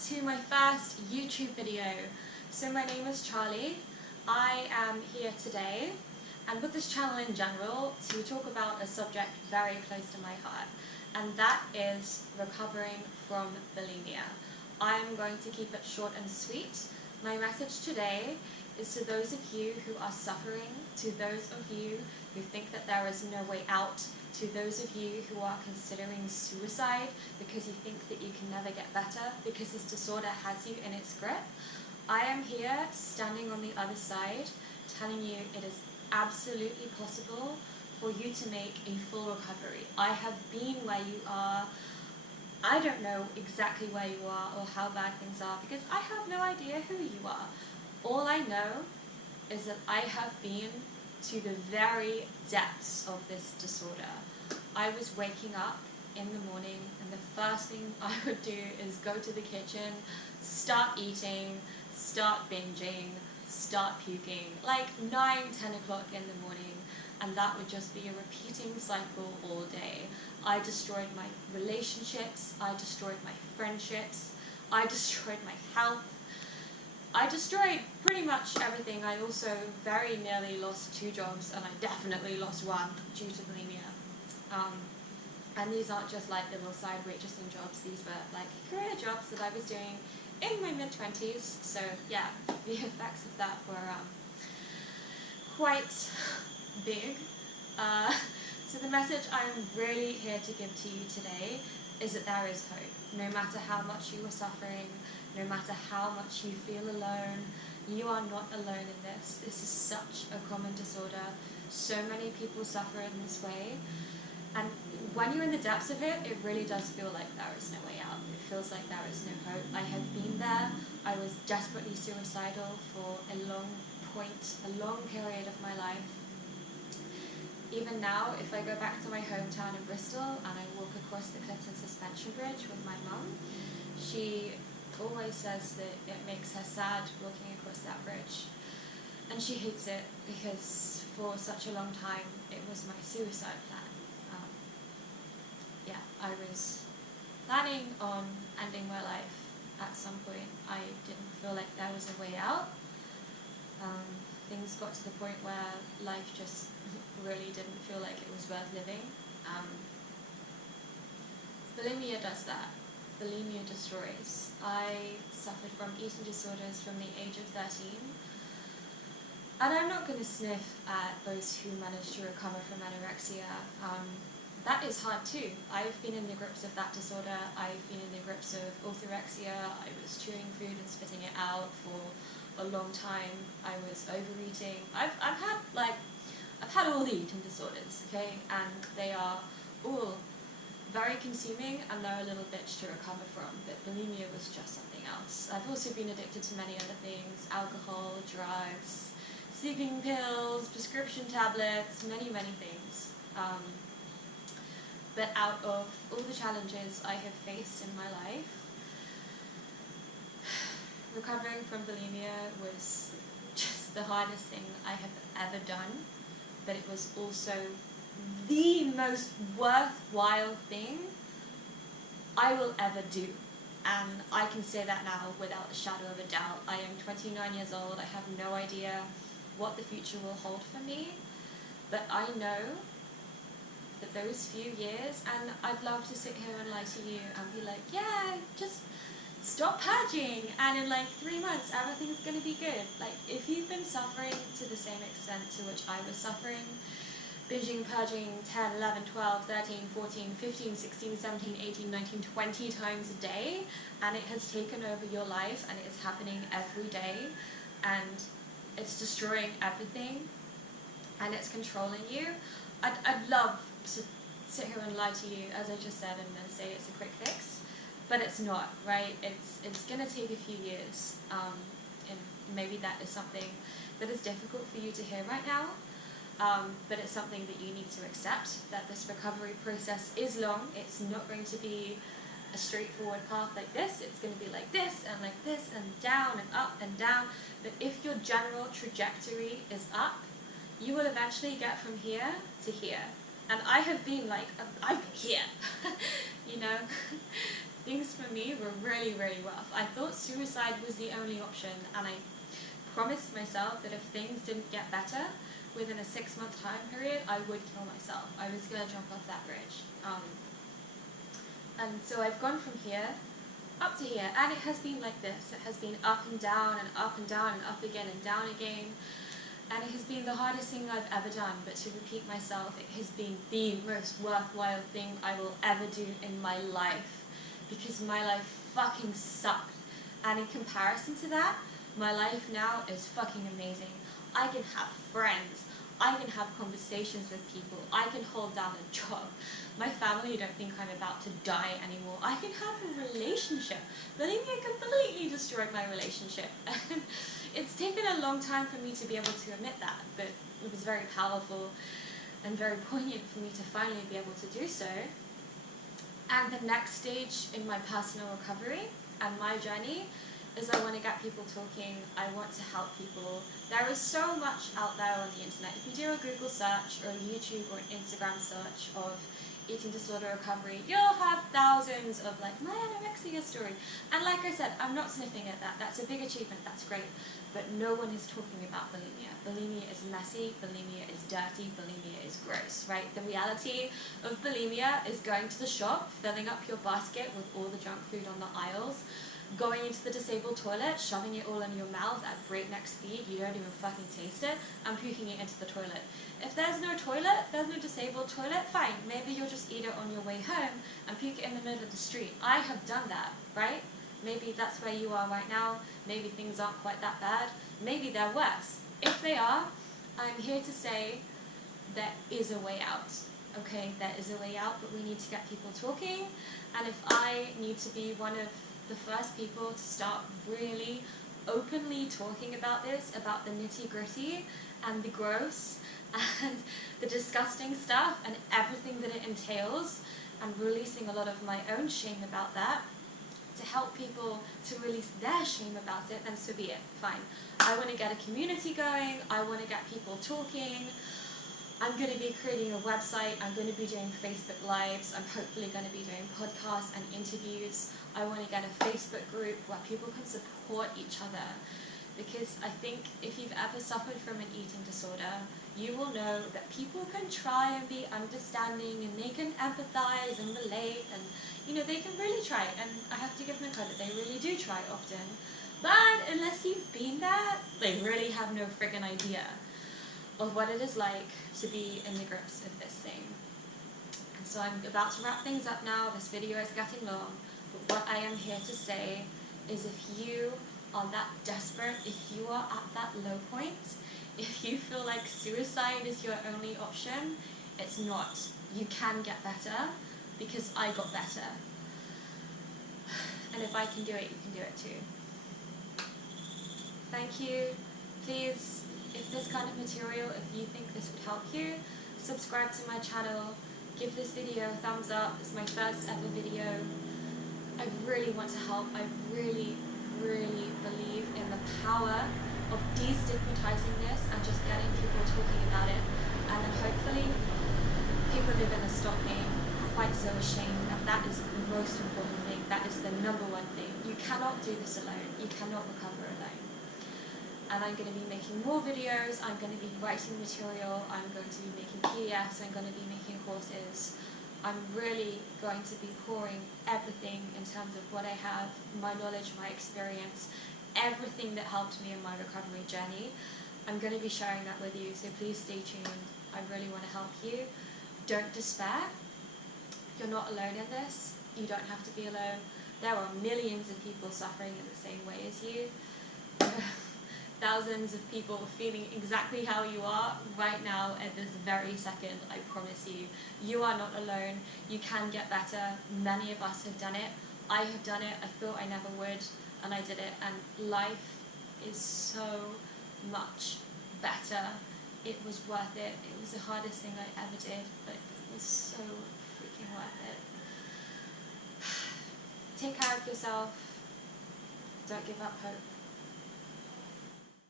to my first YouTube video. So my name is Charlie. I am here today and with this channel in general to talk about a subject very close to my heart, and that is recovering from bulimia. I'm going to keep it short and sweet. My message today is to those of you who are suffering, to those of you who think that there is no way out, to those of you who are considering suicide because you think that you can never get better because this disorder has you in its grip. I am here standing on the other side telling you it is absolutely possible for you to make a full recovery. I have been where you are. I don't know exactly where you are or how bad things are because I have no idea who you are. All I know is that I have been to the very depths of this disorder. I was waking up in the morning and the first thing I would do is go to the kitchen, start eating, start binging, start puking, like 9, 10 o'clock in the morning, and that would just be a repeating cycle all day. I destroyed my relationships, I destroyed my friendships, I destroyed my health, I destroyed pretty much everything. I also very nearly lost 2 jobs, and I definitely lost 1 due to bulimia. And these aren't just like little side waitressing jobs, these were like career jobs that I was doing in my mid-20s. So yeah, the effects of that were quite big. So the message I'm really here to give to you today is that there is hope. No matter how much you are suffering, no matter how much you feel alone, you are not alone in this. This is such a common disorder. So many people suffer in this way. And when you're in the depths of it, it really does feel like there is no way out. It feels like there is no hope. I have been there. I was desperately suicidal for a long period of my life. Even now, if I go back to my hometown in Bristol and I walk across the Clifton Suspension Bridge with my mum, she always says that it makes her sad walking across that bridge. And she hates it because for such a long time it was my suicide plan. Yeah, I was planning on ending my life at some point. I didn't feel like there was a way out. Things got to the point where life just really didn't feel like it was worth living. Bulimia does that. Bulimia destroys. I suffered from eating disorders from the age of 13. And I'm not going to sniff at those who managed to recover from anorexia. That is hard too. I've been in the grips of that disorder. I've been in the grips of orthorexia. I was chewing food and spitting it out for a long time. I was overeating. I've had all the eating disorders, okay, and they are all very consuming and they're a little bitch to recover from, but bulimia was just something else. I've also been addicted to many other things: alcohol, drugs, sleeping pills, prescription tablets, many things. But out of all the challenges I have faced in my life, recovering from bulimia was just the hardest thing I have ever done, but it was also the most worthwhile thing I will ever do. And I can say that now without a shadow of a doubt. I am 29 years old, I have no idea what the future will hold for me, but I know that those few years, and I'd love to sit here and lie to you and be like, yeah, just stop purging, and in like 3 months everything's going to be good. Like, if you've been suffering to the same extent to which I was suffering, binging, purging 10, 11, 12, 13, 14, 15, 16, 17, 18, 19, 20 times a day, and it has taken over your life and it's happening every day, and it's destroying everything, and it's controlling you, I'd love to sit here and lie to you, as I just said, and then say it's a quick fix. But it's not, right? It's going to take a few years, and maybe that is something that is difficult for you to hear right now, but it's something that you need to accept, that this recovery process is long. It's not going to be a straightforward path like this. It's going to be like this, and down, and up, and down. But if your general trajectory is up, you will eventually get from here to here. And I have been like, I've been here, you know? Things for for me were really, really rough. I thought suicide was the only option, and I promised myself that if things didn't get better within a 6-month time period, I would kill myself. I was going to jump off that bridge. And so I've gone from here up to here, and it has been like this. It has been up and down and up and down and up again and down again. And it has been the hardest thing I've ever done, but to repeat myself, it has been the most worthwhile thing I will ever do in my life, because my life fucking sucked. And in comparison to that, my life now is fucking amazing. I can have friends. I can have conversations with people. I can hold down a job. My family don't think I'm about to die anymore. I can have a relationship. Bulimia completely destroyed my relationship. And it's taken a long time for me to be able to admit that, but it was very powerful and very poignant for me to finally be able to do so. And the next stage in my personal recovery and my journey is I want to get people talking. I want to help people. There is so much out there on the internet. If you do a Google search or a YouTube or an Instagram search of eating disorder recovery, you'll have thousands of like my anorexia story. And like I said, I'm not sniffing at that. That's a big achievement. That's great. But no one is talking about bulimia. Bulimia is messy. Bulimia is dirty. Bulimia is gross, right? The reality of bulimia is going to the shop, filling up your basket with all the junk food on the aisles, going into the disabled toilet, shoving it all in your mouth at breakneck speed, you don't even fucking taste it, and puking it into the toilet. If there's no toilet, there's no disabled toilet, fine. Maybe you'll just eat it on your way home and puke it in the middle of the street. I have done that, right? Maybe that's where you are right now. Maybe things aren't quite that bad. Maybe they're worse. If they are, I'm here to say there is a way out. Okay, there is a way out, but we need to get people talking. And if I need to be one of the first people to start really openly talking about this, about the nitty-gritty and the gross and the disgusting stuff and everything that it entails, and releasing a lot of my own shame about that, to help people to release their shame about it, then so be it, fine. I want to get a community going, I want to get people talking. I'm going to be creating a website, I'm going to be doing Facebook Lives, I'm hopefully going to be doing podcasts and interviews. I want to get a Facebook group where people can support each other. Because I think if you've ever suffered from an eating disorder, you will know that people can try and be understanding and they can empathize and relate and, you know, they can really try. And I have to give them credit, they really do try often. But unless you've been there, they really have no friggin' idea of what it is like to be in the grips of this thing. And so I'm about to wrap things up now. This video is getting long, but what I am here to say is if you are that desperate, if you are at that low point, if you feel like suicide is your only option, it's not. You can get better, because I got better. And if I can do it, you can do it too. Thank you. Please, if this kind of material, if you think this would help you, subscribe to my channel, give this video a thumbs up. It's my first ever video. I really want to help. I really, really believe in the power of destigmatizing this and just getting people talking about it. And then hopefully people are going to stop being quite so ashamed, and that is the most important thing. That is the number one thing. You cannot do this alone. You cannot recover alone. And I'm going to be making more videos, I'm going to be writing material, I'm going to be making PDFs, I'm going to be making courses. I'm really going to be pouring everything in terms of what I have, my knowledge, my experience, everything that helped me in my recovery journey. I'm going to be sharing that with you, so please stay tuned. I really want to help you. Don't despair. You're not alone in this. You don't have to be alone. There are millions of people suffering in the same way as you. Thousands of people feeling exactly how you are right now at this very second. I promise you, you are not alone. You can get better. Many of us have done it. I have done it. I thought I never would, and I did it. And life is so much better. It was worth it. It was the hardest thing I ever did, but it was so freaking worth it. Take care of yourself. Don't give up hope.